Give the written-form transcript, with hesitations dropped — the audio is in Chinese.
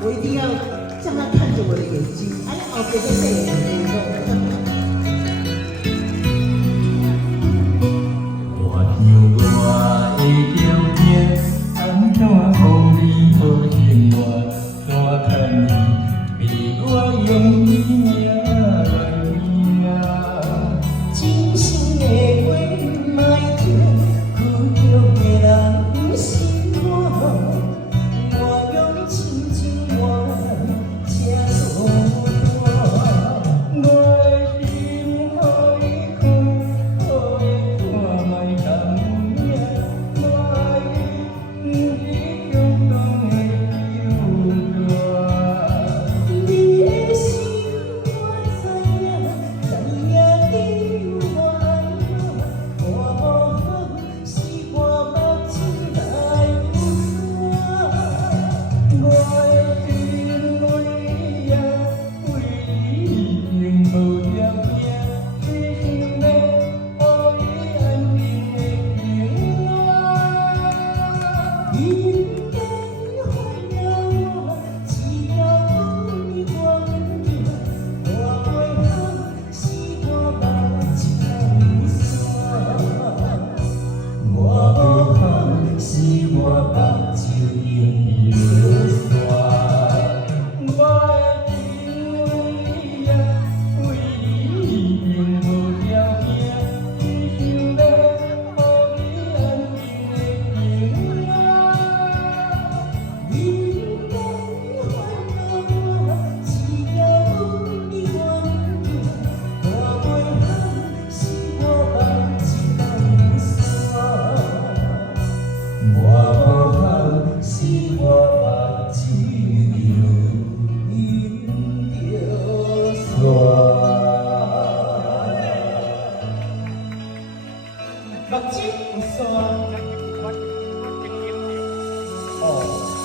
我一定要让他看着我的眼睛，哎，哦，别再背了。我唱我的条件，怎样互你好生活？怎看你比我用你命来命？真心的话莫听，苦着的人是我。我用亲情换这所我的心好伊看，好伊看卖甘命。我爱你，不是强当的救援。你的心我知影，你有我爱我，我无好是我目睭来有我。我的心为呀，为你已经无条件，只想要予你安宁的平安。人间烦恼，只要有你我行，我袂好是我目睭有山。我不好是我目睭有山。我的心为呀，为你已经无条件，只想要予你安宁的平安。人间烦恼，只要有你我行，我袂好是我目睭有山。我不好是我目睭有山。目睭有山。哦。